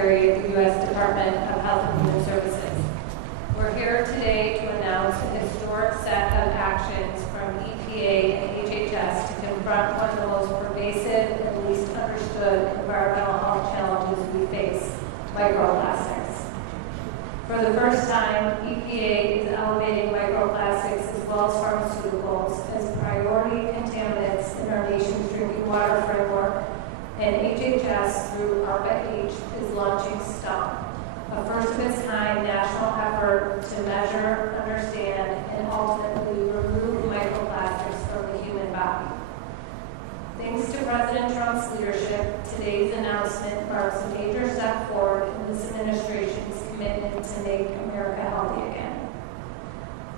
Secretary of the U.S. Department of Health and Human Services. We're here today to announce a historic set of actions from EPA and HHS to confront one of the most pervasive and least understood environmental health challenges we face, microplastics. For the first time, EPA is elevating microplastics as well as pharmaceuticals as priority contaminants in our nation's drinking water framework, and HHS, through ARPA-H, is launching STOMP, a first-of-its-kind national effort to measure, understand, and ultimately remove microplastics from the human body. Thanks to President Trump's leadership, today's announcement marks a major step forward in this administration's commitment to make America healthy again.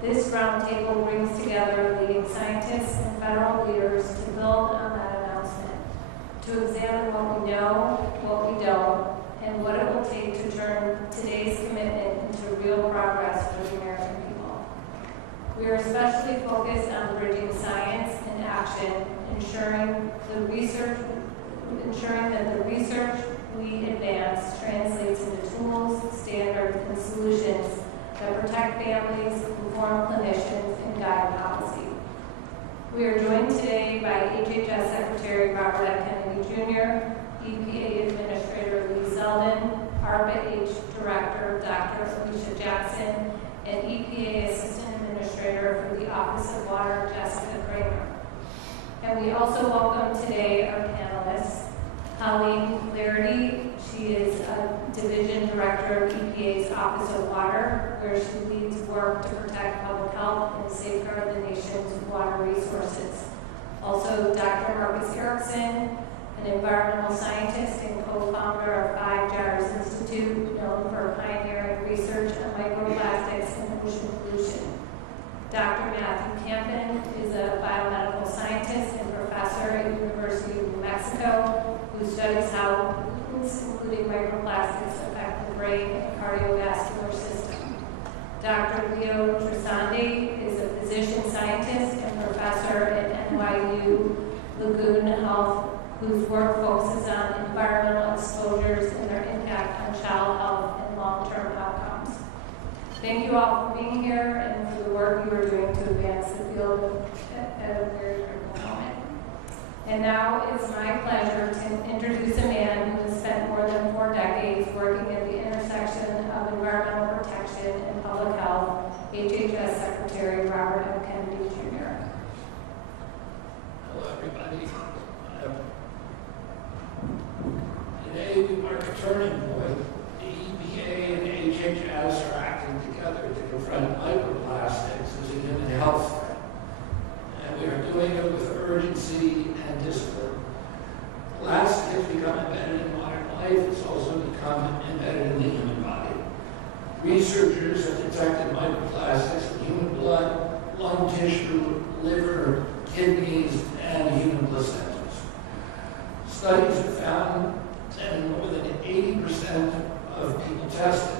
This roundtable brings together leading scientists and federal leaders to build on that announcement, to examine what we know, what we don't, and what it will take to turn today's commitment into real progress for the American people. We are especially focused on bridging science and action, ensuring that the research we advance translates into tools, standards, and solutions that protect families, inform clinicians, and guide policy. We are joined today by HHS Secretary Robert F. Kennedy Jr., EPA Administrator Lee Zeldin, ARPA-H Director Dr. Alicia Jackson, and EPA Assistant Administrator for the Office of Water, Jessica Kramer. And we also welcome today our panelists, Colleen Flaherty. She is a Division Director of EPA's Office of Water, where she leads work to protect public health and safeguard the nation's water resources. Also, Dr. Marcus Erickson, an environmental scientist and co-founder of Five Jars Institute, known for pioneering research on microplastics and ocean pollution. Dr. Matthew Campen is a biomedical scientist and professor at the University of New Mexico who studies how pollutants, including microplastics, affect the brain and cardiovascular system. Dr. Leo Trisandi is a physician scientist and professor at NYU Lagoon Health, whose work focuses on environmental exposures and their impact on child health and long-term outcomes. Thank you all for being here and for the work you are doing to advance the field at a very critical moment. And now it's my pleasure to introduce a man who has spent more than 4 decades working at the intersection of environmental protection and public health, HHS Secretary Robert F. Kennedy Jr. Hello, everybody. Today we mark a turning point. The EPA and HHS are acting together to confront microplastics as a human health threat. And we are doing it with urgency and discipline. Plastic has become embedded in modern life. It's also become embedded in the human body. Researchers have detected microplastics in human blood, lung tissue, liver, kidneys, and human placentas. Studies have found that in more than 80% of people tested.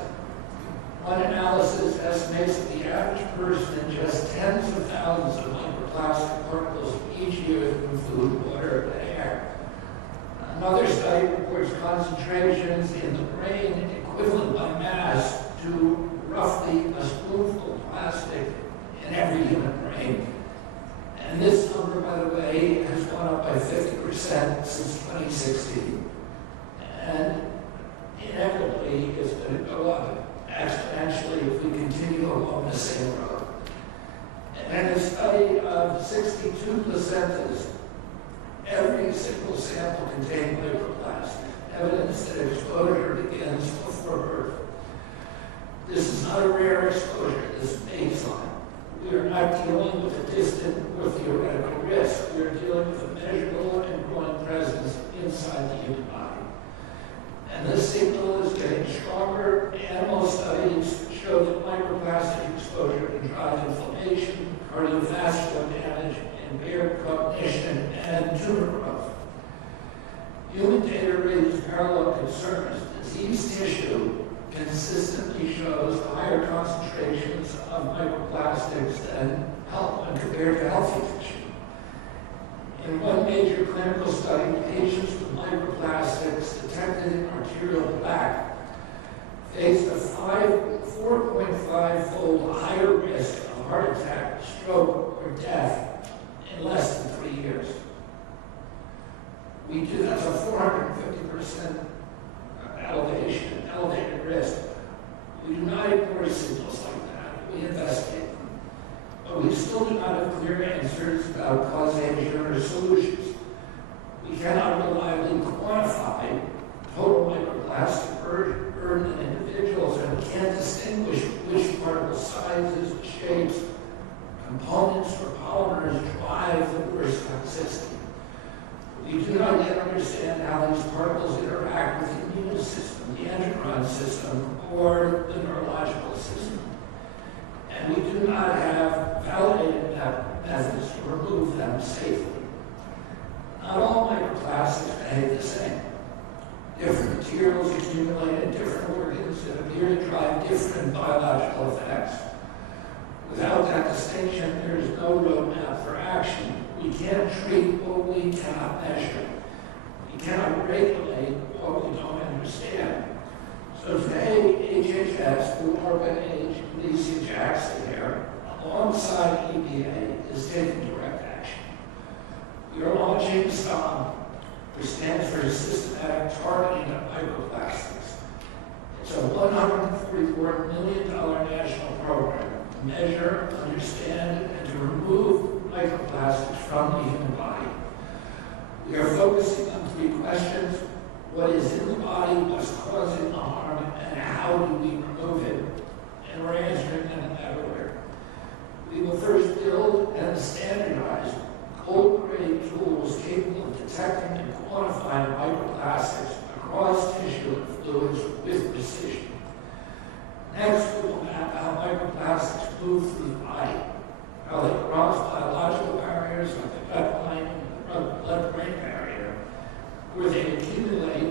One analysis estimates that the average person ingests tens of thousands of microplastic particles each year through food, water, and air. Another study reports concentrations in the brain equivalent by mass to roughly a spoonful of plastic in every human brain. And this number, by the way, has gone up by 50% since 2016. And inevitably, it's going to go up exponentially if we continue along the same road. And in a study of 62 placentas, every single sample contained microplastic, evidence that exposure begins before birth. This is not a rare exposure, this is baseline. We are not dealing with a distant or theoretical risk. We are dealing with a measurable and growing presence inside the human body. And this signal is getting stronger. Animal studies show that microplastic exposure can drive inflammation, cardiovascular damage, impaired cognition, and tumor growth. Human data raises parallel concerns. Diseased tissue consistently shows higher concentrations of microplastics than when compared to healthy tissue. In one major clinical study, patients with microplastics detected in arterial plaque face a 4.5-fold higher risk of heart attack, stroke, or death in less than 3 years. That's a 450% elevated risk. We do not ignore signals like that. We investigate them. But we still do not have clear answers about causation or solutions. We cannot reliably quantify total microplastic burden in individuals, and we can't distinguish which particle sizes, shapes, components, or polymers drive the worst toxicity. We do not yet understand how these particles interact with the immune system, the endocrine system, or the neurological system. And we do not have validated methods to remove them safely. Not all microplastics behave the same. Different materials accumulate in different organs that appear to drive different biological effects. Without that distinction, there is no roadmap for action. We can't treat what we cannot measure. We cannot regulate what we don't understand. So today, HHS, through ARPA-H, Lisa Jackson here, alongside EPA, is taking direct action. We are launching STOMP, which stands for Systematic Targeting of Microplastics. It's a $144 million national program to measure, understand, and to remove microplastics from the human body. We are focusing on 3 questions: what is in the body, what's causing the harm, and how do we remove it? And we're answering them everywhere. We will first build and standardize cold-grade tools capable of detecting and quantifying microplastics across tissue and fluids with precision. Next, we will map how microplastics move through the body, how they cross biological barriers like the gut lining and the blood-brain barrier, where they accumulate,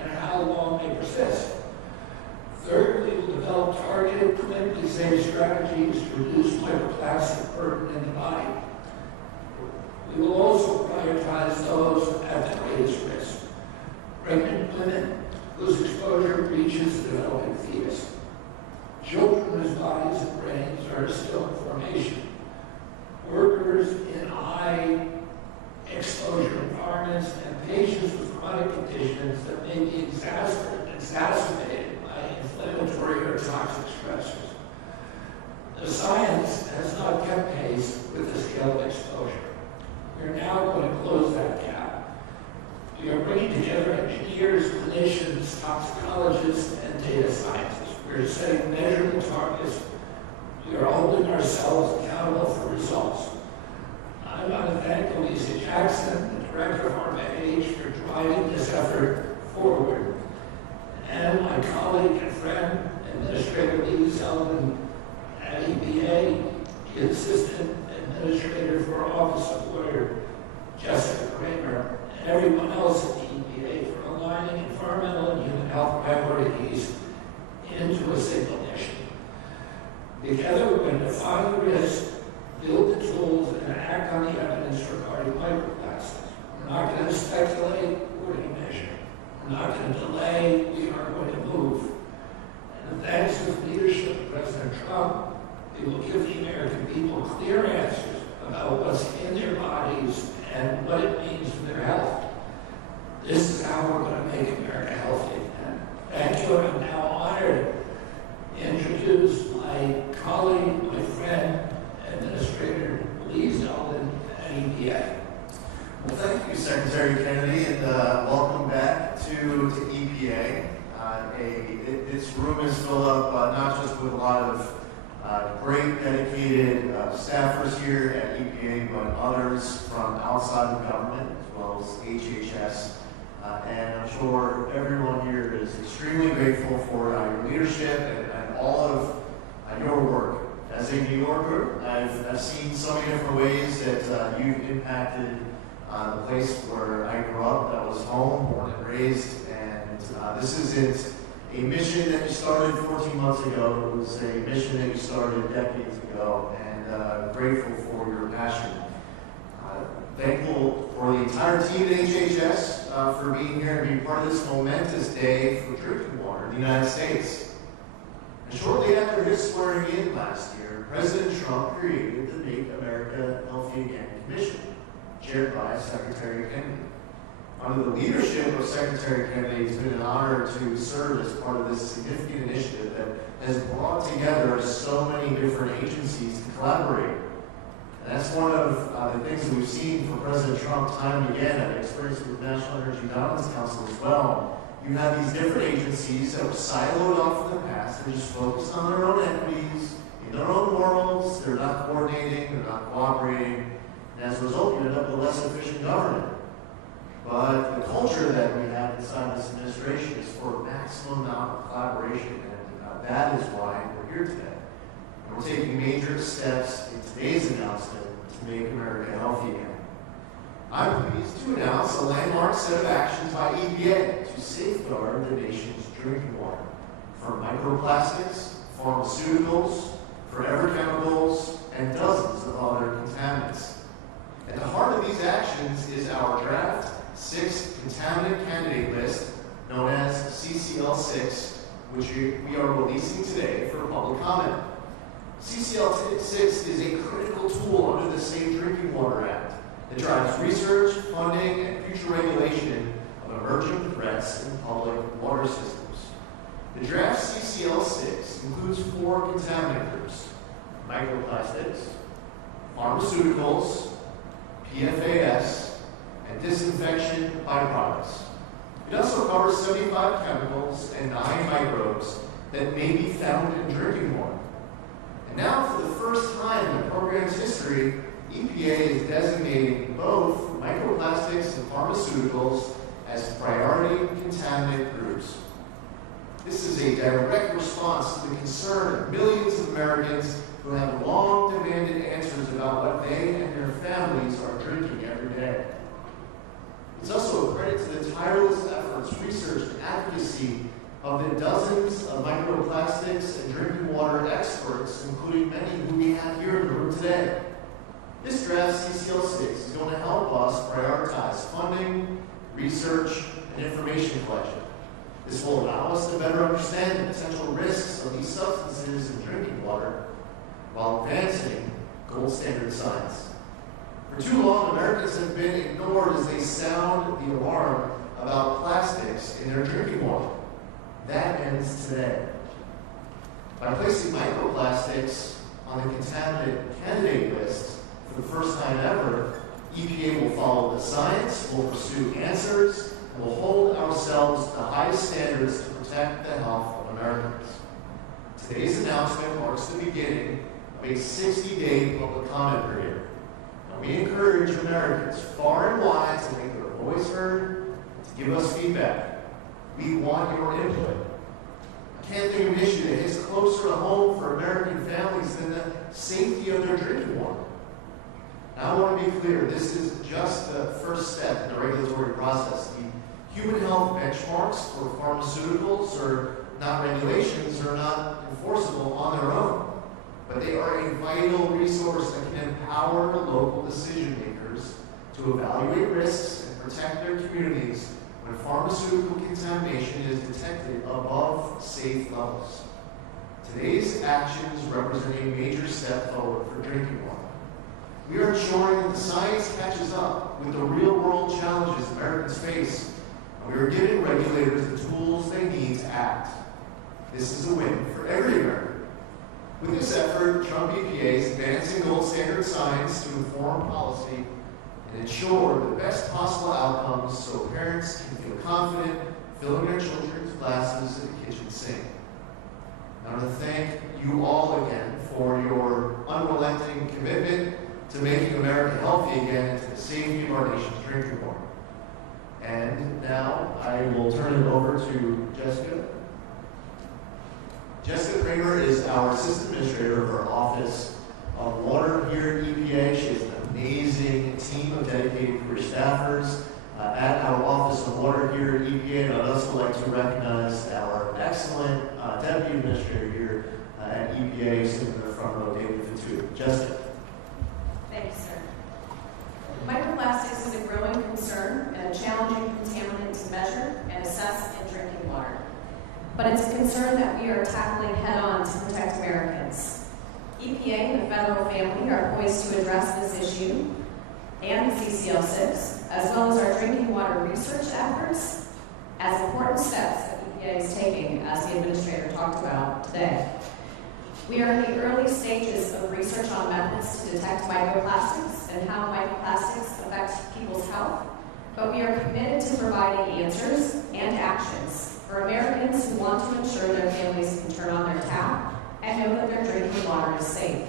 and how long they persist. Third, we will develop targeted, clinically safe strategies to reduce microplastic burden in the body. We will also prioritize those at the greatest risk: pregnant women whose exposure reaches the developing fetus, children whose bodies and brains are still in formation, workers in high exposure environments, and patients with chronic conditions that may be exacerbated by inflammatory or toxic stressors. The science has not kept pace with the scale of exposure. We are now going to close that gap. We are bringing together engineers, clinicians, toxicologists, and data scientists. We are setting measurable targets. We are holding ourselves accountable for results. I want to thank Lisa Jackson, the director of ARPA-H, for driving this effort forward, and my colleague and friend, Administrator Lee Zeldin at EPA, the Assistant Administrator for Office of Lawyer, Jessica Kramer, and everyone else at the EPA for aligning environmental and human health priorities into a single mission. Together, we're going to define the risk, build the tools, and act on the evidence regarding microplastics. We're not going to speculate, we're going to measure. We're not going to delay, we are going to move. And thanks to the leadership of President Trump, we will give the American people clear answers about what's in their bodies and what it means for their health. This is how we're going to make America healthy again. Thank you, and I'm now honored to introduce my colleague, my friend, Administrator Lee Zeldin at EPA. Well, thank you, Secretary Kennedy, and welcome back to EPA. This room is filled up not just with a lot of great dedicated staffers here at EPA, but others from outside the government, as well as HHS. And I'm sure everyone here is extremely grateful for your leadership and all of your work. As a New Yorker, I've seen so many different ways that you've impacted the place where I grew up, that was home, born and raised. And this isn't a mission that you started 14 months ago. It was a mission that you started decades ago, and grateful for your passion. Thankful for the entire team at HHS for being here and being part of this momentous day for drinking water in the United States. And shortly after his swearing in last year, President Trump created the Make America Healthy Again Commission, chaired by Secretary Kennedy. Under the leadership of Secretary Kennedy, it's been an honor to serve as part of this significant initiative that has brought together so many different agencies to collaborate. And that's one of the things that we've seen from President Trump time and again. I've experienced it with the National Energy Dominance Council as well. You have these different agencies that were siloed off in the past. They're just focused on their own equities, in their own worlds. They're not coordinating, they're not cooperating. And as a result, you end up with less efficient government. But the culture that we have inside this administration is for maximum amount of collaboration, and that is why we're here today. And we're taking major steps in today's announcement to make America healthy again. I'm pleased to announce a landmark set of actions by EPA to safeguard the nation's drinking water from microplastics, pharmaceuticals, forever chemicals, and dozens of other contaminants. At the heart of these actions is our draft 6 contaminant candidate list, known as CCL6, which we are releasing today for public comment. CCL6 is a critical tool under the Safe Drinking Water Act that drives research, funding, and future regulation of emerging threats in public water systems. The draft CCL6 includes 4 contaminant groups: microplastics, pharmaceuticals, PFAS, and disinfection byproducts. It also covers 75 chemicals and 9 microbes that may be found in drinking water. And now, for the first time in the program's history, EPA is designating both microplastics and pharmaceuticals as priority contaminant groups. This is a direct response to the concern of millions of Americans who have long demanded answers about what they and their families are drinking every day. It's also a credit to the tireless efforts, research, and advocacy of the dozens of microplastics and drinking water experts, including many who we have here in the room today. This draft CCL6 is going to help us prioritize funding, research, and information collection. This will allow us to better understand the potential risks of these substances in drinking water while advancing gold standard science. For too long, Americans have been ignored as they sound the alarm about plastics in their drinking water. That ends today. By placing microplastics on the contaminant candidate list for the first time ever, EPA will follow the science, will pursue answers, and will hold ourselves to the highest standards to protect the health of Americans. Today's announcement marks the beginning of a 60-day public comment period. And we encourage Americans far and wide to make their voice heard and to give us feedback. We want your input. I can't think of an issue that hits closer to home for American families than the safety of their drinking water. Now, I want to be clear, this is just the first step in the regulatory process. The human health benchmarks for pharmaceuticals or not regulations are not enforceable on their own, but they are a vital resource that can empower local decision makers to evaluate risks and protect their communities when pharmaceutical contamination is detected above safe levels. Today's actions represent a major step forward for drinking water. We are ensuring that the science catches up with the real-world challenges Americans face, and we are giving regulators the tools they need to act. This is a win for every American. With this effort, Trump EPA is advancing gold standard science to inform policy and ensure the best possible outcomes so parents can feel confident filling their children's glasses at the kitchen sink. I want to thank you all again for your unrelenting commitment to making America healthy again and to the safety of our nation's drinking water. And now I will turn it over to Jessica. Jessica Kramer is our assistant administrator of our Office of Water here at EPA. She has an amazing team of dedicated career staffers at our Office of Water here at EPA. And I'd also like to recognize our excellent deputy administrator here at EPA, sitting in the front row, David Fatu. Jessica. Thank you, sir. Microplastics is a growing concern and a challenging contaminant to measure and assess in drinking water. but it's a concern that we are tackling head-on to protect Americans. EPA and the federal family are poised to address this issue and the CCL6, as well as our drinking water research efforts, as important steps that EPA is taking, as the Administrator talked about today. We are in the early stages of research on methods to detect microplastics and how microplastics affect people's health, but we are committed to providing answers and actions for Americans who want to ensure their families can turn on their tap and know that their drinking water is safe.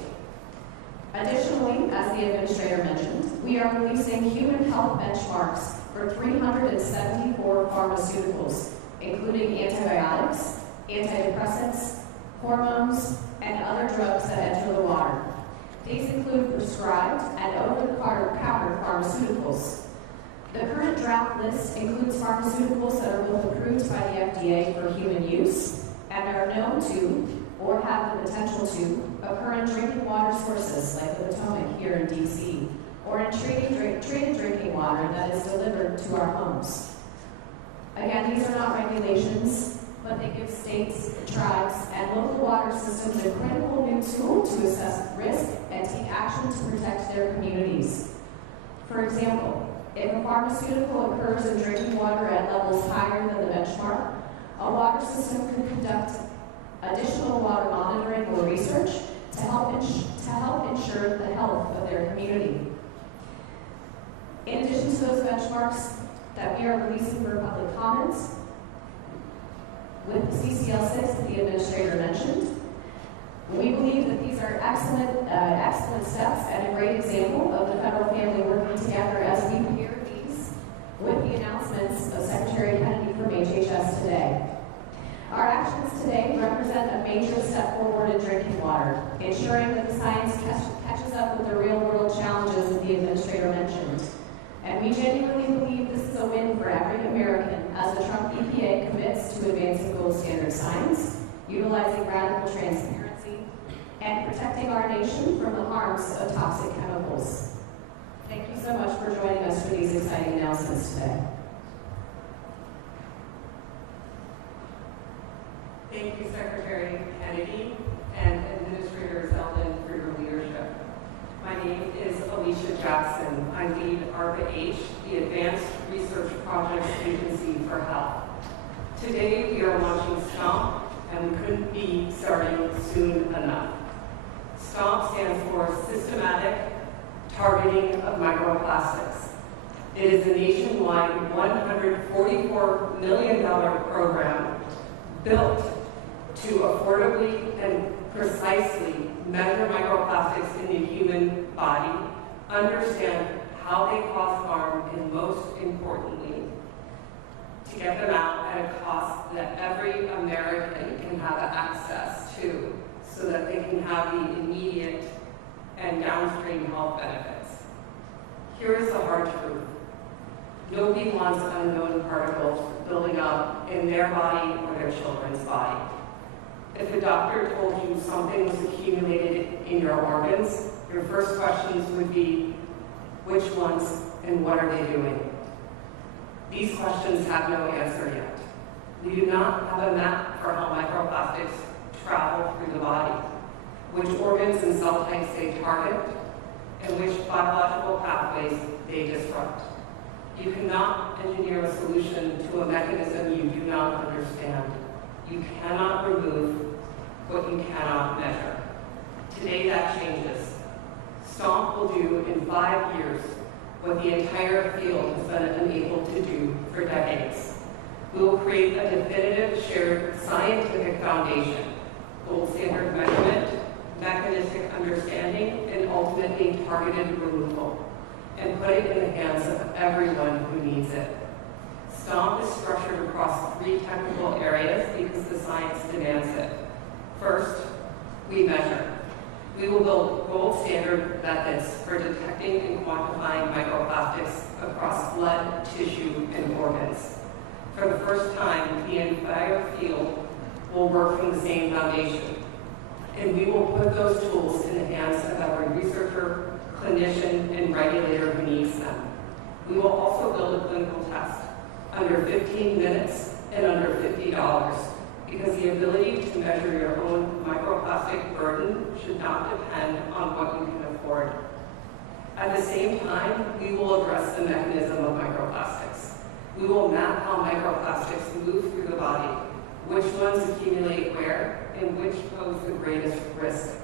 Additionally, as the Administrator mentioned, we are releasing human health benchmarks for 374 pharmaceuticals, including antibiotics, antidepressants, hormones, and other drugs that enter the water. These include prescribed and over-the-counter pharmaceuticals. The current draft list includes pharmaceuticals that are both approved by the FDA for human use and are known to, or have the potential to, occur in drinking water sources like the Potomac here in DC, or in treated drinking water that is delivered to our homes. Again, these are not regulations, but they give states, tribes, and local water systems a critical new tool to assess risk and take action to protect their communities. For example, if a pharmaceutical occurs in drinking water at levels higher than the benchmark, a water system could conduct additional water monitoring or research to help ensure the health of their community. In addition to those benchmarks that we are releasing for public comments, with the CCL6 that the Administrator mentioned, we believe that these are excellent steps and a great example of the federal family working together as we pair these with the announcements of Secretary Kennedy from HHS today. Our actions today represent a major step forward in drinking water, ensuring that the science catches up with the real-world challenges that the Administrator mentioned. And we genuinely believe this is a win for every American as the Trump EPA commits to advancing gold standard science, utilizing radical transparency, and protecting our nation from the harms of toxic chemicals. Thank you so much for joining us for these exciting announcements today. Thank you, Secretary Kennedy and Administrator Zeldin, for your leadership. My name is Alicia Jackson. I lead ARPA-H, the Advanced Research Projects Agency for Health. Today we are launching STOMP, and we couldn't be starting soon enough. STOMP stands for Systematic Targeting of Microplastics. It is a nationwide $144 million program built to affordably and precisely measure microplastics in the human body, understand how they cause harm, and most importantly, to get them out at a cost that every American can have access to so that they can have the immediate and downstream health benefits. Here is the hard truth. Nobody wants unknown particles building up in their body or their children's body. If a doctor told you something was accumulated in your organs, your first questions would be, which ones and what are they doing? These questions have no answer yet. We do not have a map for how microplastics travel through the body, which organs and cell types they target, and which biological pathways they disrupt. You cannot engineer a solution to a mechanism you do not understand. You cannot remove what you cannot measure. Today that changes. STOMP will do in 5 years what the entire field has been unable to do for decades. We will create a definitive shared scientific foundation, gold standard measurement, mechanistic understanding, and ultimately targeted removal, and put it in the hands of everyone who needs it. STOMP is structured across 3 technical areas because the science demands it. First, we measure. We will build gold standard methods for detecting and quantifying microplastics across blood, tissue, and organs. For the first time, the entire field will work from the same foundation. And we will put those tools in the hands of every researcher, clinician, and regulator who needs them. We will also build a clinical test under 15 minutes and under $50 because the ability to measure your own microplastic burden should not depend on what you can afford. At the same time, we will address the mechanism of microplastics. We will map how microplastics move through the body, which ones accumulate where, and which pose the greatest risk.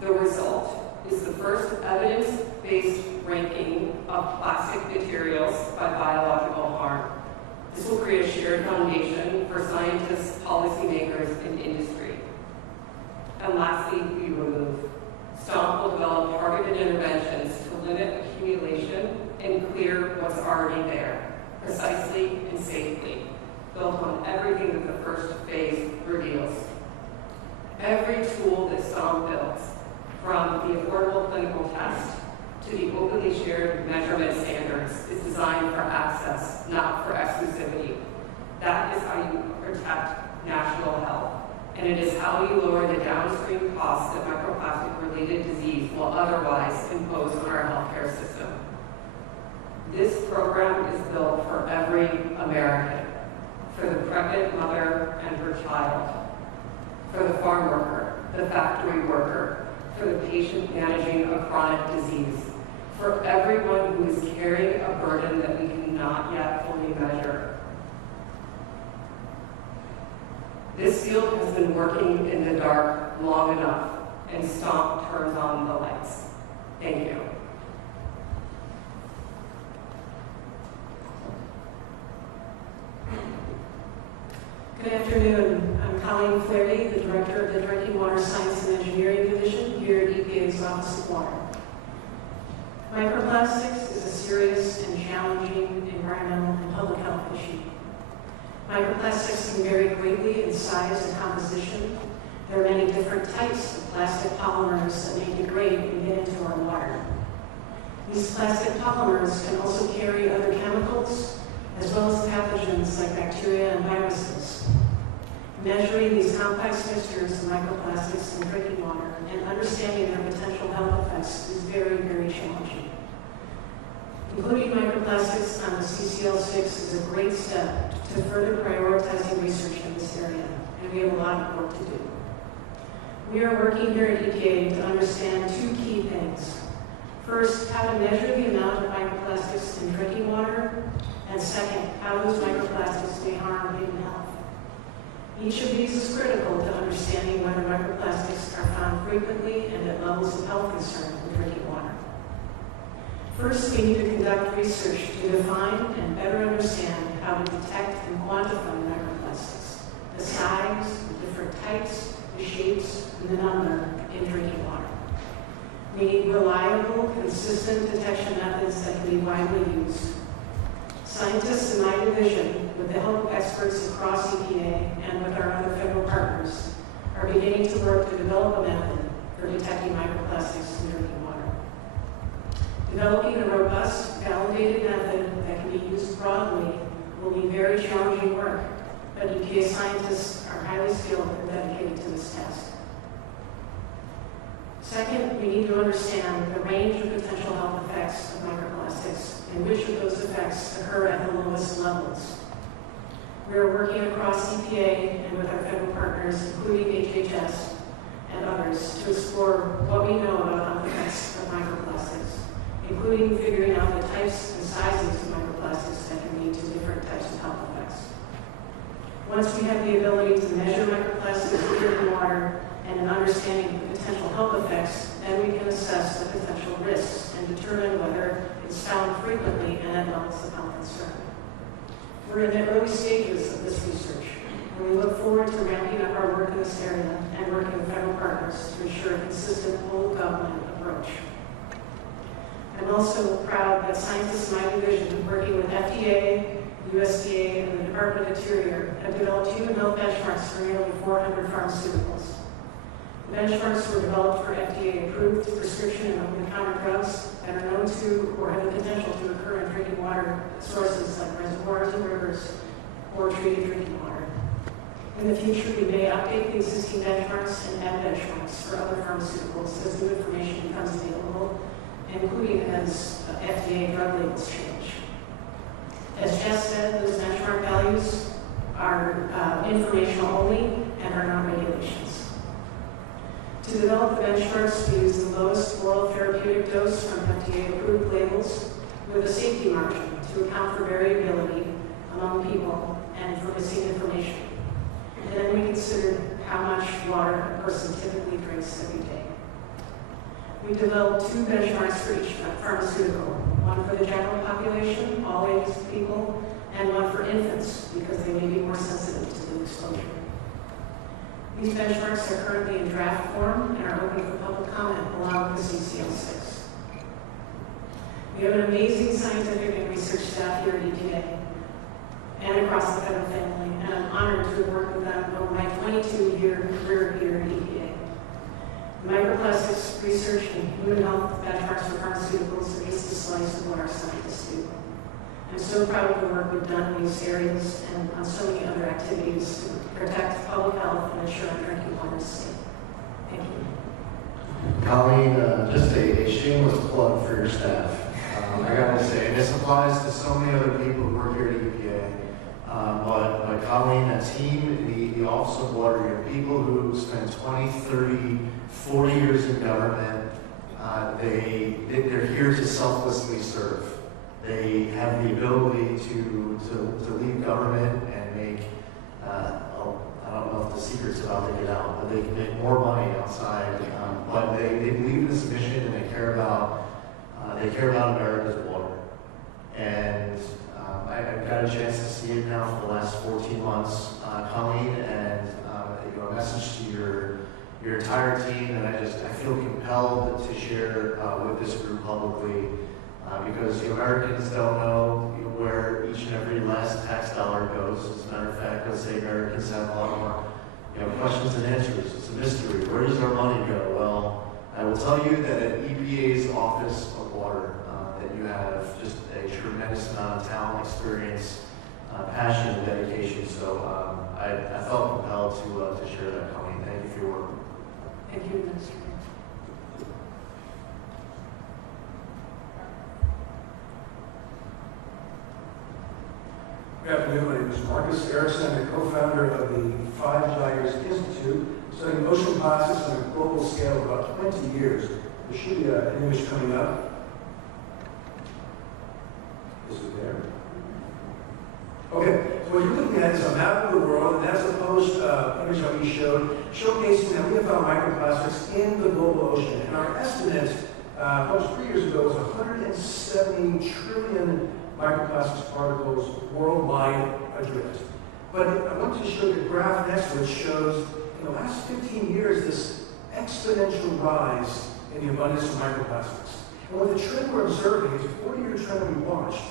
The result is the first evidence-based ranking of plastic materials by biological harm. This will create a shared foundation for scientists, policymakers, and industry. And lastly, we remove. STOMP will develop targeted interventions to limit accumulation and clear what's already there, precisely and safely, built on everything that the first phase reveals. Every tool that STOMP builds, from the affordable clinical test to the openly shared measurement standards, is designed for access, not for exclusivity. That is how you protect national health, and it is how you lower the downstream costs that microplastic-related disease will otherwise impose on our healthcare system. This program is built for every American, for the pregnant mother and her child, for the farm worker, the factory worker, for the patient managing a chronic disease, for everyone who is carrying a burden that we cannot yet fully measure. This field has been working in the dark long enough, and STOMP turns on the lights. Thank you. Good afternoon. I'm Colleen Flaherty, the Director of the Drinking Water Science and Engineering Division here at EPA's Office of Water. Microplastics is a serious and challenging environmental and public health issue. Microplastics can vary greatly in size and composition. There are many different types of plastic polymers that may degrade and get into our water. These plastic polymers can also carry other chemicals, as well as pathogens like bacteria and viruses. Measuring these complex mixtures of microplastics in drinking water and understanding their potential health effects is very, very challenging. Including microplastics on the CCL6 is a great step to further prioritizing research in this area, and we have a lot of work to do. We are working here at EPA to understand two key things. First, how to measure the amount of microplastics in drinking water, and second, how those microplastics may harm human health. Each of these is critical to understanding whether microplastics are found frequently and at levels of health concern in drinking water. First, we need to conduct research to define and better understand how to detect and quantify microplastics, the size, the different types, the shapes, and the number in drinking water. We need reliable, consistent detection methods that can be widely used. Scientists in my division, with the help of experts across EPA and with our other federal partners, are beginning to work to develop a method for detecting microplastics in drinking water. Developing a robust, validated method that can be used broadly will be very challenging work, but EPA scientists are highly skilled and dedicated to this task. Second, we need to understand the range of potential health effects of microplastics and which of those effects occur at the lowest levels. We are working across EPA and with our federal partners, including HHS and others, to explore what we know about health effects of microplastics, including figuring out the types and sizes of microplastics that can lead to different types of health effects. Once we have the ability to measure microplastics in water and an understanding of the potential health effects, then we can assess the potential risks and determine whether it's found frequently and at levels of health concern. We're in the early stages of this research, and we look forward to ramping up our work in this area and working with federal partners to ensure a consistent whole-of-government approach. I'm also proud that scientists in my division, working with FDA, USDA, and the Department of Interior, have developed human health benchmarks for nearly 400 pharmaceuticals. The benchmarks were developed for FDA-approved prescription and over-the-counter drugs that are known to or have the potential to occur in drinking water sources like reservoirs and rivers or treated drinking water. In the future, we may update the existing benchmarks and add benchmarks for other pharmaceuticals as new information becomes available, including as FDA drug labels change. As Jess said, those benchmark values are informational only and are not regulations. To develop the benchmarks, we use the lowest oral therapeutic dose from FDA-approved labels with a safety margin to account for variability among people and for missing information. And then we considered how much water a person typically drinks every day. We developed 2 benchmarks for each pharmaceutical, one for the general population, all ages of people, and one for infants, because they may be more sensitive to the exposure. These benchmarks are currently in draft form and are open for public comment along with the CCL6. We have an amazing scientific and research staff here at EPA and across the federal family, and I'm honored to have worked with them over my 22-year career here at EPA. The microplastics research and human health benchmarks for pharmaceuticals are just a slice of what our scientists do. I'm so proud of the work we've done in these areas and on so many other activities to protect public health and ensure our drinking water is safe. Thank you. Colleen, just a shameless plug for your staff. I gotta say, and this applies to so many other people who work here at EPA, but Colleen, a team, the Office of Water, people who spend 20, 30, 40 years in government, they're here to selflessly serve. They have the ability to leave government and make, I don't know if the secret's about to get out, but they can make more money outside. But they believe in this mission and they care about America's water. And I've got a chance to see it now for the last 14 months, Colleen, and a message to your entire team, and I feel compelled to share with this group publicly. Because Americans don't know where each and every last tax dollar goes. As a matter of fact, let's say Americans have a lot more questions and answers. It's a mystery. Where does our money go? Well, I will tell you that at EPA's Office of Water, that you have just a tremendous amount of talent, experience, passion, and dedication. So I felt compelled to share that, Colleen. Thank you for your work. Thank you, Minister. Good afternoon, my name is Marcus Erickson. I'm the co-founder of the Five Gyres Institute, studying ocean plastics on a global scale of about 20 years. There should be an image coming up. Is it there? Okay, so what you're looking at is a map of the world, and that's the post image that we showed, showcasing that we have found microplastics in the global ocean. And our estimate, published 3 years ago, was 170 trillion microplastics particles worldwide adrift. But I want to show the graph next to it shows in the last 15 years this exponential rise in the abundance of microplastics. And what the trend we're observing is a 40-year trend that we watched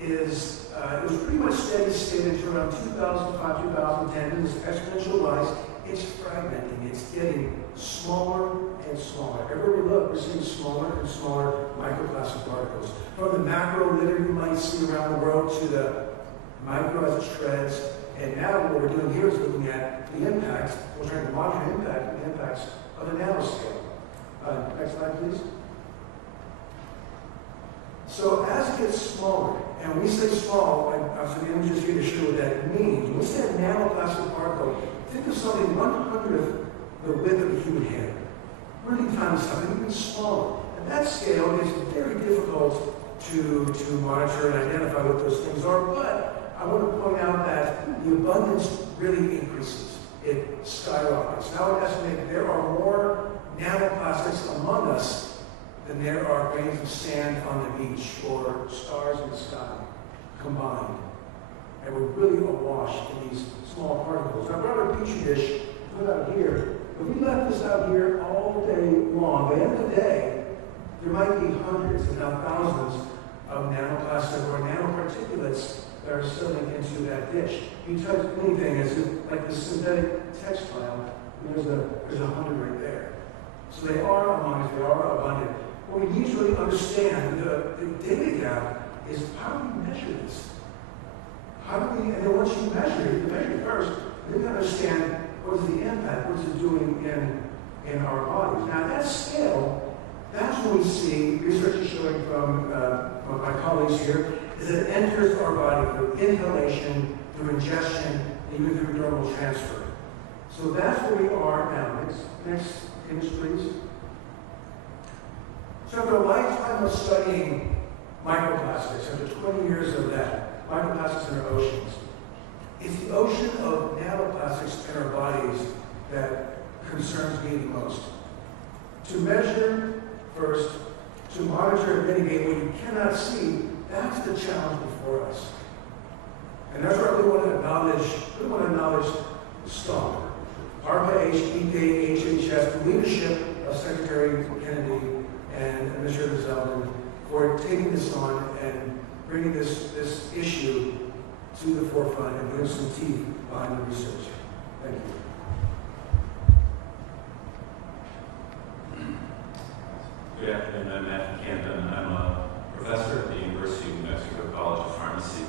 is it was pretty much steady state until around 2005, 2010, and this exponential rise, it's fragmenting, it's getting smaller and smaller. Everywhere we look, we're seeing smaller and smaller microplastic particles. From the macro litter you might see around the world to the micro as it shreds. And now what we're doing here is looking at the impacts, we're trying to monitor the impacts of the nanoscale. Next slide, please. So as it gets smaller, and when we say small, obviously the images here to show what that means. When we say a nanoplastic particle, think of something 1/100th the width of a human hair. Really tiny stuff, and even smaller. At that scale, it's very difficult to monitor and identify what those things are, but I want to point out that the abundance really increases. It skyrockets. Now I estimate there are more nanoplastics among us than there are grains of sand on the beach or stars in the sky combined. And we're really awash in these small particles. I brought a petri dish, put out here. If we left this out here all day long, by the end of the day, there might be hundreds, if not thousands, of nanoplastic or nanoparticulates that are settling into that dish. You touch anything as if, like the synthetic textile, there's 100 right there. So they are among us, they are abundant. What we need to really understand, the data gap, is how do we measure this? How do we, and then once you measure it, you measure it first, you can understand what is the impact, what is it doing in our bodies. Now, at that scale, that's when we see, research is showing from my colleagues here, is that it enters our body through inhalation, through ingestion, even through dermal transfer. So that's where we are now. Next image, please. So after a lifetime of studying microplastics, after 20 years of that, microplastics in our oceans, it's the ocean of nanoplastics in our bodies that concerns me the most. To measure first, to monitor and mitigate what you cannot see, that's the challenge before us. And that's where I really want to acknowledge STOMP, ARPA, EPA, HHS, the leadership of Secretary Kennedy and Administrator Zeldin for taking this on and bringing this issue to the forefront and putting some teeth behind the research. Thank you. Good afternoon, I'm Matthew Camden. I'm a professor at the University of New Mexico College of Pharmacy.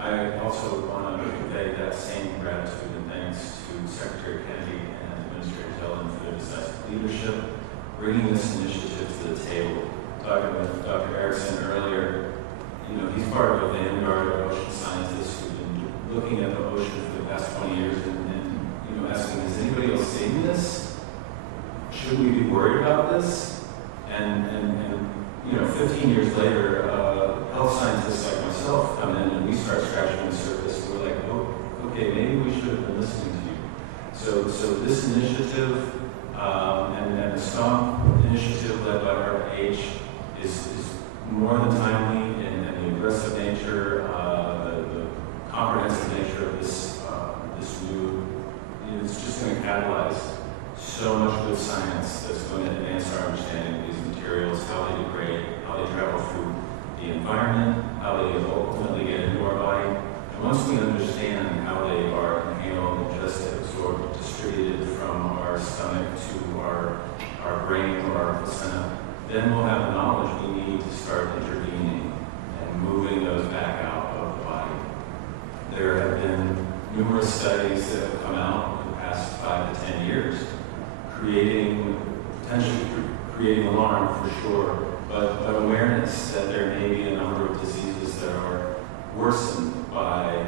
I also want to convey that same gratitude and thanks to Secretary Kennedy and Administrator Zeldin for their decisive leadership, bringing this initiative to the table. Talking with Dr. Erickson earlier, he's part of a vanguard of ocean scientists who've been looking at the ocean for the past 20 years and asking, is anybody else seeing this? Should we be worried about this? And 15 years later, health scientists like myself come in and we start scratching the surface. We're like, oh, okay, maybe we should have been listening to you. So this initiative and the STOMP initiative led by ARPA-H is more than timely, and the aggressive nature, the comprehensive nature of this new, it's just going to catalyze so much good science that's going to advance our understanding of these materials, how they degrade, how they travel through the environment, how they ultimately get into our body. And once we understand how they are inhaled, ingested, absorbed, distributed from our stomach to our brain or our placenta, then we'll have the knowledge we need to start intervening and moving those back out of the body. There have been numerous studies that have come out in the past 5 to 10 years, potentially creating alarm for sure, but awareness that there may be a number of diseases that are worsened by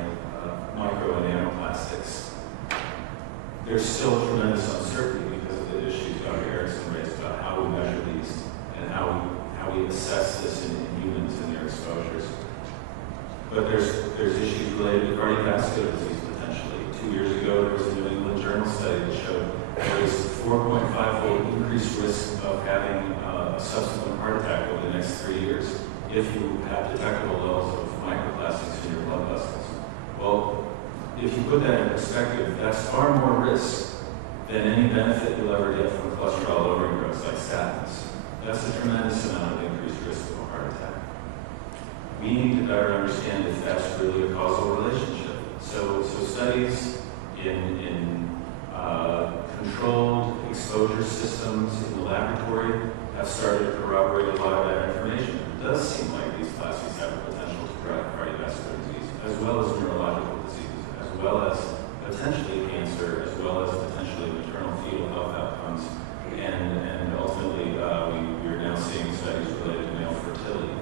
micro and nanoplastics. There's still tremendous uncertainty because of the issues Dr. Erickson raised about how we measure these and how we assess this in humans and their exposures. But there's issues related to cardiovascular disease potentially. 2 years ago, there was a New England Journal study that showed there is 4.5-fold increased risk of having a subsequent heart attack over the next 3 years if you have detectable levels of microplastics in your blood vessels. Well, if you put that in perspective, that's far more risk than any benefit you'll ever get from cholesterol-lowering drugs like statins. That's a tremendous amount of increased risk of a heart attack. We need to better understand if that's really a causal relationship. So studies in controlled exposure systems in the laboratory have started to corroborate a lot of that information. It does seem like these plastics have the potential to drive cardiovascular disease, as well as neurological diseases, as well as potentially cancer, as well as potentially maternal fetal health outcomes, and ultimately we are now seeing studies related to male fertility.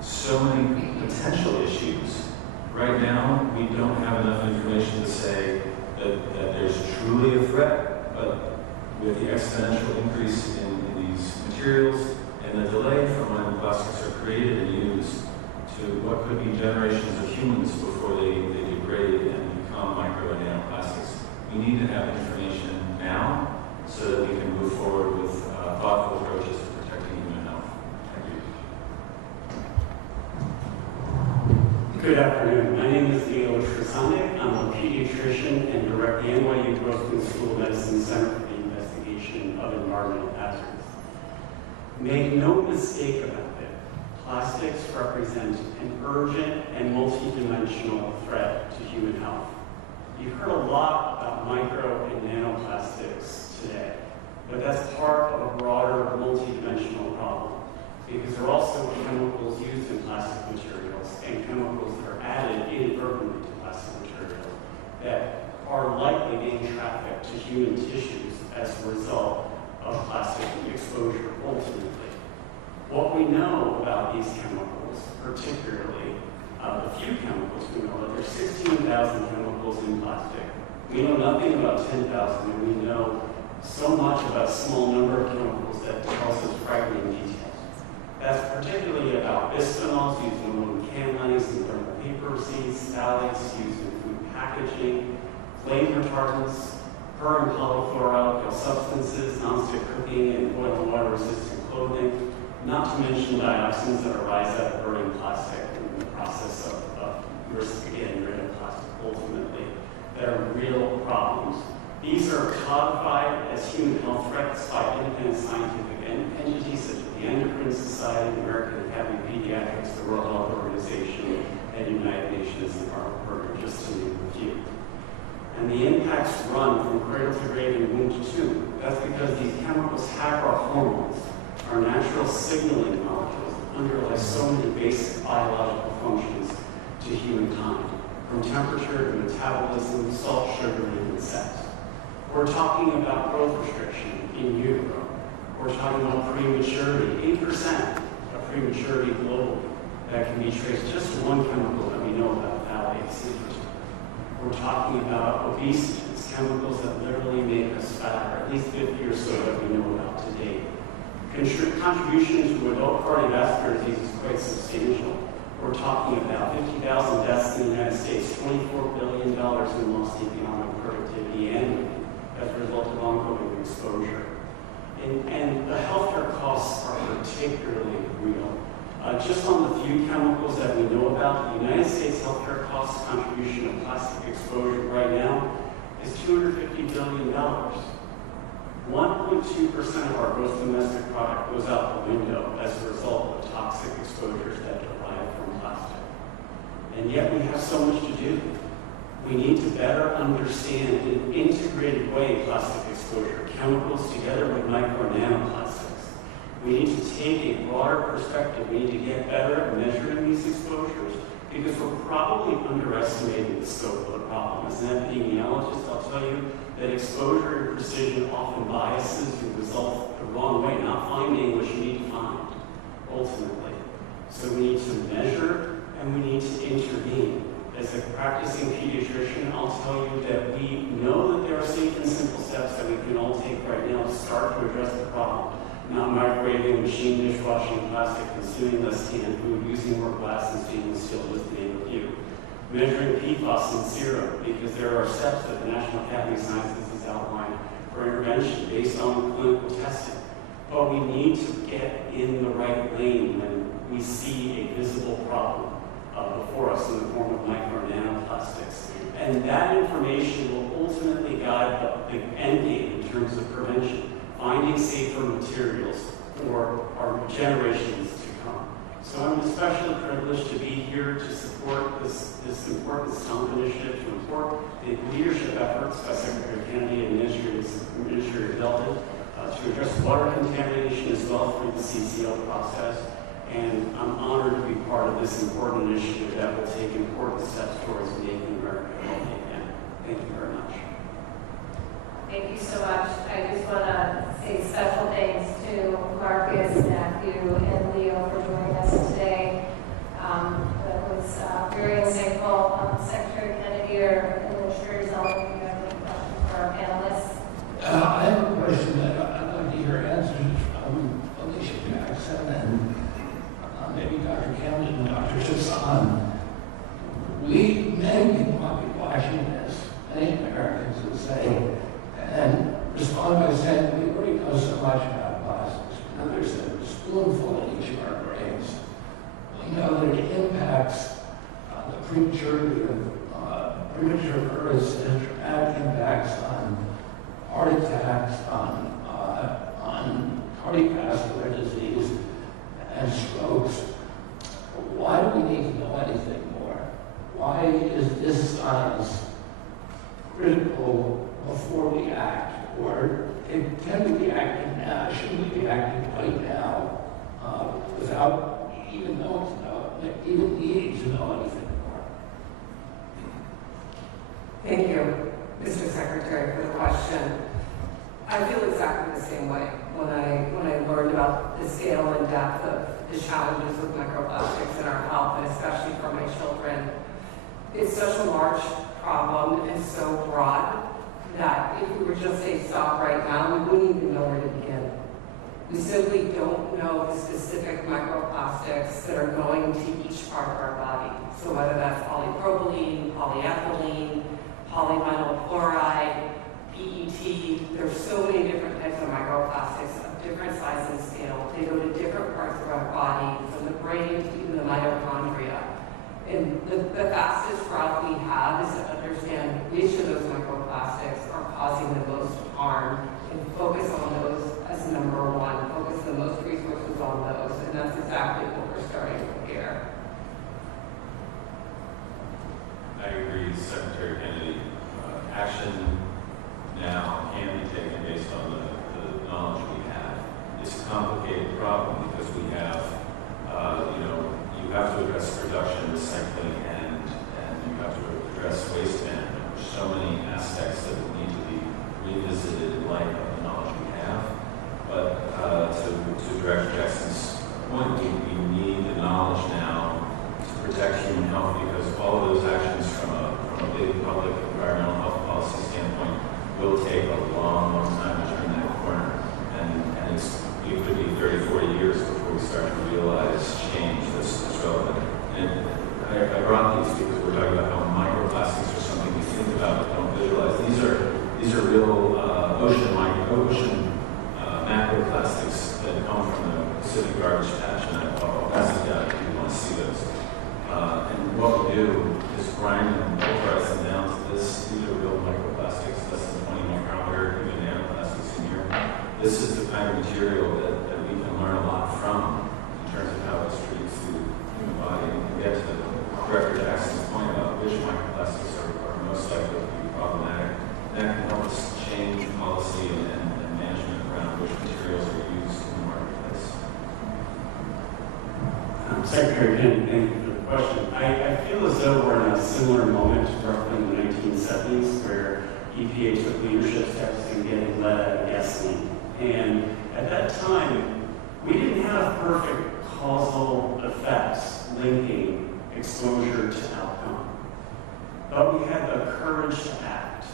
So many potential issues. Right now, we don't have enough information to say that there's truly a threat, but with the exponential increase in these materials and the delay from when plastics are created and used to what could be generations of humans before they degrade and become micro and nanoplastics, we need to have information now so that we can move forward with thoughtful approaches to protecting human health. Thank you. Good afternoon. My name is Leo Tresanek. I'm a pediatrician and direct the NYU Grossman School of Medicine Center for the Investigation of Environmental Hazards. Make no mistake about it, plastics represent an urgent and multidimensional threat to human health. You've heard a lot about micro and nanoplastics today, but that's part of a broader multidimensional problem because there are also chemicals used in plastic materials and chemicals that are added inadvertently to plastic materials that are likely being trafficked to human tissues as a result of plastic exposure ultimately. What we know about these chemicals particularly The few chemicals we know about, there's 16,000 chemicals in plastic. We know nothing about 10,000, and we know so much about a small number of chemicals that tells us frightening details. That's particularly about bisphenols used in aluminum can linings and thermal paper receipts, phthalates used in food packaging, flame retardants, per and polyfluoroalkyl substances, nonstick cooking, and oil and water-resistant clothing, not to mention dioxins that arise out of burning plastic in the process of getting rid of plastic ultimately. There are real problems. These are codified as human health threats by independent scientific entities such as the Endocrine Society, the American Academy of Pediatrics, the World Health Organization, and United Nations Environment, just to name a few. And the impacts run from cradle to grave and womb to tomb. That's because these chemicals hack our hormones, our natural signaling molecules that underlie so many basic biological functions to humankind, from temperature to metabolism, salt, sugar, and even sex. We're talking about growth restriction in utero. We're talking about prematurity, 8% of prematurity globally that can be traced just to one chemical that we know about, phthalates. We're talking about obesity, it's chemicals that literally make us fat, or at least 50 or so that we know about today. Contribution to adult cardiovascular disease is quite substantial. We're talking about 50,000 deaths in the United States, $24 billion in lost economic productivity annually as a result of ongoing exposure. And the healthcare costs are particularly real. Just on the few chemicals that we know about, the United States healthcare cost contribution of plastic exposure right now is $250 billion. 1.2% of our gross domestic product goes out the window as a result of toxic exposures that derive from plastic. And yet we have so much to do. We need to better understand in an integrated way plastic exposure, chemicals together with micro and nanoplastics. We need to take a broader perspective. We need to get better at measuring these exposures because we're probably underestimating the scope of the problem. As an epidemiologist, I'll tell you that exposure and precision often biases the result the wrong way, not find English, you need to find, ultimately. So we need to measure and we need to intervene. As a practicing pediatrician, I'll tell you that we know that there are safe and simple steps that we can all take right now to start to address the problem. Not microwaving, machine dishwashing, plastic, consuming less canned food, using more glass and stainless steel, just to name a few. Measuring PFAS in serum, because there are steps that the National Academy of Sciences has outlined for intervention based on clinical testing. But we need to get in the right lane when we see a visible problem before us in the form of micro and nanoplastics. And that information will ultimately guide the end game in terms of prevention, finding safer materials for our generations to come. So I'm especially privileged to be here to support this important STOMP initiative, to support the leadership efforts by Secretary Kennedy and Administrator Zeldin to address water contamination as well through the CCL process. And I'm honored to be part of this important initiative that will take important steps towards making America healthy again. Thank you very much. Thank you so much. I just want to say special thanks to Marcus, Matthew, and Leo for joining us today. That was very insightful. Secretary Kennedy or Administrator Zeldin, do you have any questions for our panelists? I have a question that I'd like to hear answers from Alicia Jackson and maybe Dr. Camden and Dr. Chassan. We may be watching this, many Americans would say, and respond by saying, we already know so much about plastics. Now there's a spoonful in each of our brains. We know that it impacts the prematurity of premature births and dramatic impacts on heart attacks, on cardiovascular disease, and strokes. Why do we need to know anything more? Why is this science critical before we act? Or can we be acting now? Should we be acting right now without even needing to know anything more? Thank you, Mr. Secretary, for the question. I feel exactly the same way when I learned about the scale and depth of the challenges with microplastics in our health, and especially for my children. It's such a large problem and so broad that if we were just say stop right now, we wouldn't even know where to begin. We simply don't know the specific microplastics that are going to each part of our body. So whether that's polypropylene, polyethylene, polyvinyl chloride, PET, there's so many different types of microplastics of different size and scale. They go to different parts of our body, from the brain to even the mitochondria. And the fastest route we have is to understand which of those microplastics are causing the most harm and focus on those as number one, focus the most resources on those, and that's exactly what we're starting with here. I agree, Secretary Kennedy. Action now can be taken based on the knowledge we have. It's a complicated problem because we have, you have to address production, recycling, and you have to address waste management. There's so many aspects that will need to be revisited in light of the knowledge we have. But to Director Jackson's point, we need the knowledge now to protect human health, because all of those actions from a big public environmental health policy standpoint will take a long, long time to turn that corner. And it could be 30, 40 years before we start to realize change that's relevant. And I brought these because we're talking about how microplastics are something we think about but don't visualize. These are real ocean macroplastics that come from the Pacific garbage patch, and I'll pass it down if you want to see those. And what we do is grind them, pulverize them down to this. These are real microplastics, less than 20 micrometer, even nanoplastics in here. This is the kind of material that we can learn a lot from in terms of how it distributes through the human body. And we can get to Director Jackson's point about which microplastics are most likely to be problematic. That can help us change policy and management around which materials are used in the marketplace. Secretary Kennedy, thank you for the question. I feel as though we're in a similar moment roughly in the 1970s where EPA took leadership steps in getting lead out of gasoline. And at that time, we didn't have perfect causal effects linking exposure to outcome. But we had the courage to act.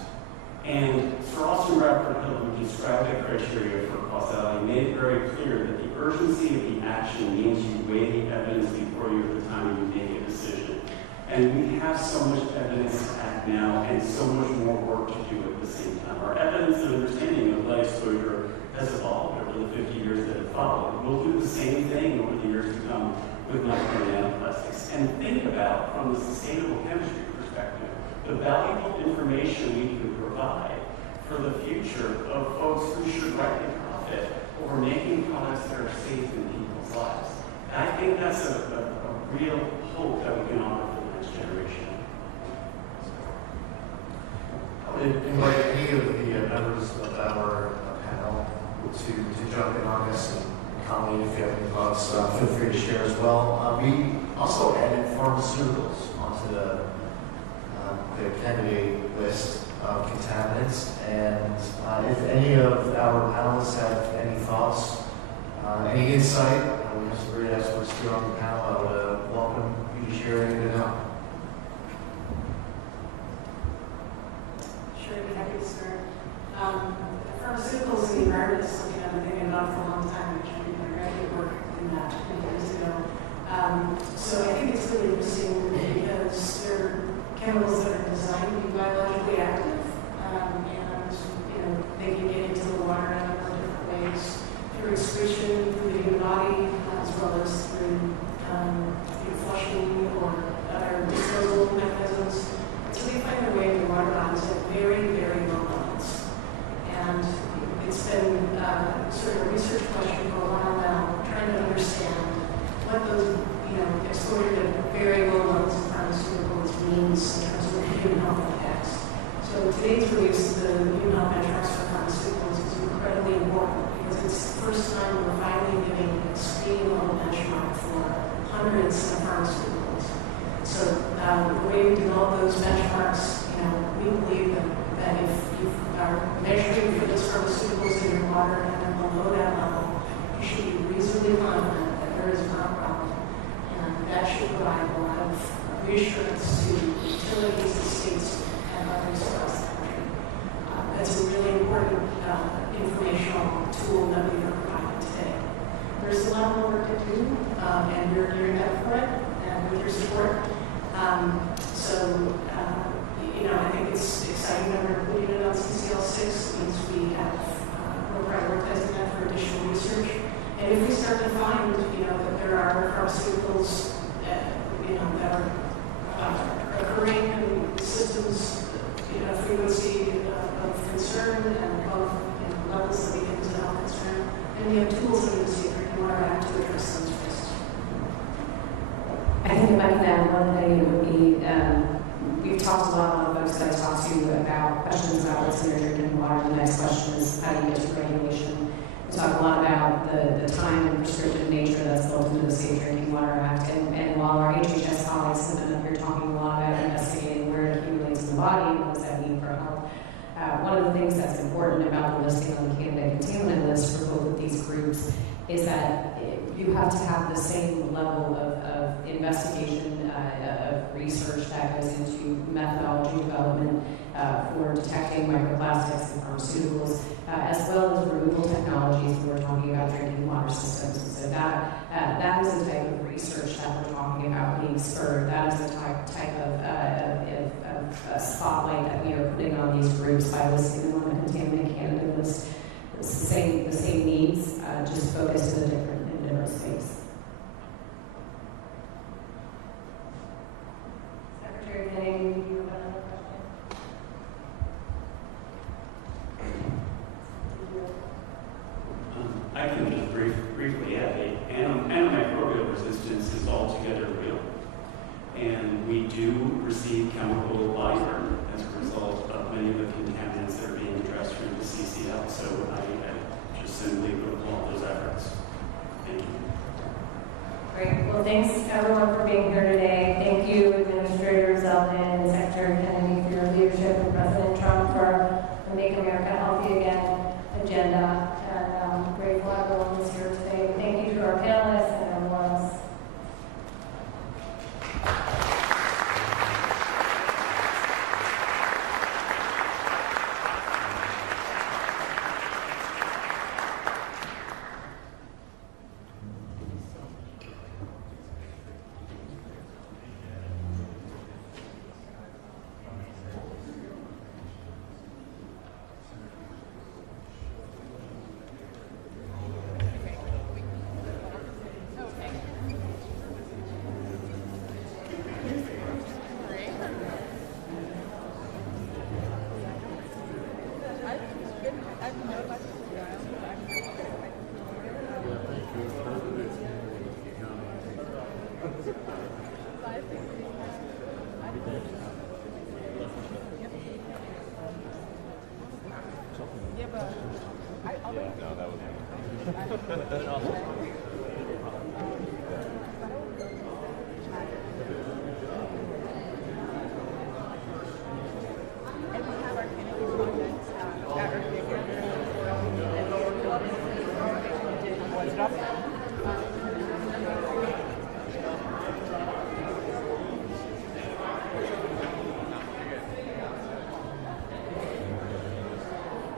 And Sir Austin Bradford Hill, who described the criteria for causality, made it very clear that the urgency of the action means you weigh the evidence before you at the time you make a decision. And we have so much evidence to act now and so much more work to do at the same time. Our evidence and understanding of lead exposure has evolved over the 50 years that have followed. We'll do the same thing over the years to come with micro and nanoplastics. And think about, from the sustainable chemistry perspective, the valuable information we can provide for the future of folks who should rightly profit over making products that are safe in people's lives. And I think that's a real hope that we can offer for the next generation. I would invite any of the members of our panel to jump in on this, and Colleen, if you have any thoughts, feel free to share as well. We also added pharmaceuticals onto the candidate list of contaminants, and if any of our panelists have any thoughts, any insight, we have some great experts here on the panel. I would welcome you to share any of it now. Sure, I'd be happy to start. Pharmaceuticals in the environment is something I've been thinking about for a long time. Actually, I graduate work in that 20 years ago. So I think it's really interesting because they're chemicals that are designed to be biologically active, and they can get into the water in a number of different ways through excretion, through the human body, as well as through flushing or other disposal mechanisms. So they find their way into water bodies at very, very low levels. And it's been sort of a research question for a while now, trying to understand what those, exposure to very low levels of pharmaceuticals means in terms of human health effects. So today's release of the human health benchmarks for pharmaceuticals is incredibly important because it's the first time we're finally giving a screening level benchmark for hundreds of pharmaceuticals. So the way we develop those benchmarks, we believe that if you are measuring for those pharmaceuticals in your water and they're below that level, you should be reasonably confident that there is not reassurance to utilities, the states, and others across the country. That's a really important informational tool that we are providing today. There's a lot more work to do, and we're gearing up for it, and with your support. I think it's exciting that we're including it on CCL6. It means we're prioritizing that for additional research. And if we start to find, that there are pharmaceuticals, that are occurring in systems, frequency of concern and of levels that we get into health concern, and we have tools in the Safe Drinking Water Act to address those risks. I think if I can add one thing, it would be, we've talked a lot of folks that I talked to about questions about what's in their drinking water. The next question is how do you get to regulation? We talk a lot about the time and prescriptive nature that's built into the Safe Drinking Water Act. And while our HHS colleagues have been up here talking a lot about investigating where it accumulates in the body and what does that mean for health, one of the things that's important about the listing on the candidate contaminant list for both of these groups is that you have to have the same level of investigation, of research that goes into methodology development for detecting microplastics and pharmaceuticals, as well as removal technologies when we're talking about drinking water systems. And so that is the type of research that we're talking about being spurred. That is the type of spotlight that we are putting on these groups by listing them on the contaminant candidate list. It's the same needs, just focused in a different space. Secretary Kennedy, do you have another question? I can just briefly add, antimicrobial resistance is altogether real. And we do receive chemical body burn as a result of many of the contaminants that are being addressed through the CCL. So I just simply would applaud those efforts. Thank you. Great. Well, thanks everyone for being here today. Thank you, Administrator Zeldin and Secretary Kennedy, for your leadership, and President Trump for the Make America Healthy Again agenda. And I'm grateful everyone was here today. Thank you to our panelists and everyone else. Yeah, but no, that was